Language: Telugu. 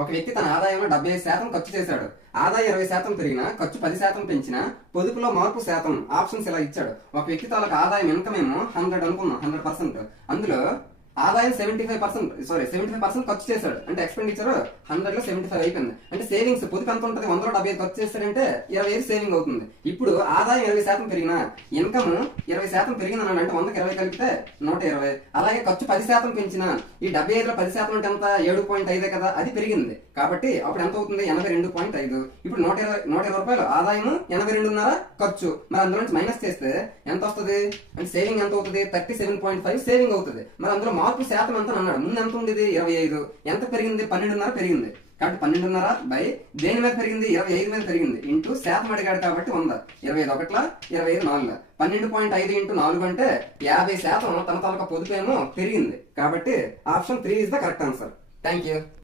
ఒక వ్యక్తి తన ఆదాయంలో 75% ఖర్చు చేశాడు. ఆదాయం 20% పెరిగినా, ఖర్చు 10% పెంచినా, పొదుపులో మార్పు శాతం ఆప్షన్స్ ఇలా ఇచ్చాడు. ఒక వ్యక్తి తాలూకు ఆదాయం ఇన్కమ్ ఏమో 100 అనుకున్నాం, 100%. అందులో ఆదాయం 75% ఖర్చు చేశాడు. అంటే ఎక్స్పెండిచర్ 100 లో 75 అయిపోయింది. అంటే సేవింగ్స్ పొదుపు ఎంత ఉంటుంది? 175 ఖర్చు చేస్తాడంటే 25 సేవింగ్ అవుతుంది. ఇప్పుడు ఆదాయం 20% పెరిగినా, ఇన్కమ్ 20% పెరిగిందని అంటే 100కి 20 కలిపితే 120. అలాగే ఖర్చు 10% పెంచినా, ఈ 75లో 10% అంటే ఎంత? 7.5 కదా, అది పెరిగింది. కాబట్టి అప్పుడు ఎంత అవుతుంది? 82.5. ఇప్పుడు 120 రూపాయలు ఆదాయం, 82.5 ఖర్చు. మరి అందులో నుంచి మైనస్ చేస్తే ఎంత వస్తుంది? అంటే సేవింగ్ ఎంత అవుతుంది? 37.5 సేవింగ్ అవుతుంది. మరి అందులో మార్పు శాతం ఎంత అన్నాడు? ముందు ఎంత ఉండేది? 25. ఎంత పెరిగింది? 12.5 పెరిగింది. కాబట్టి 12.5 బై దేని మీద పెరిగింది? 25 మీద పెరిగింది. ఇంటూ శాతం అడిగాడు కాబట్టి 100. 25 ఒకట్ల, 25 4. 12.5 ఇంటూ 4 అంటే 50% తన తాలూకా పొదుపు ఏమో పెరిగింది. కాబట్టి option 3 is the correct answer. Thank you.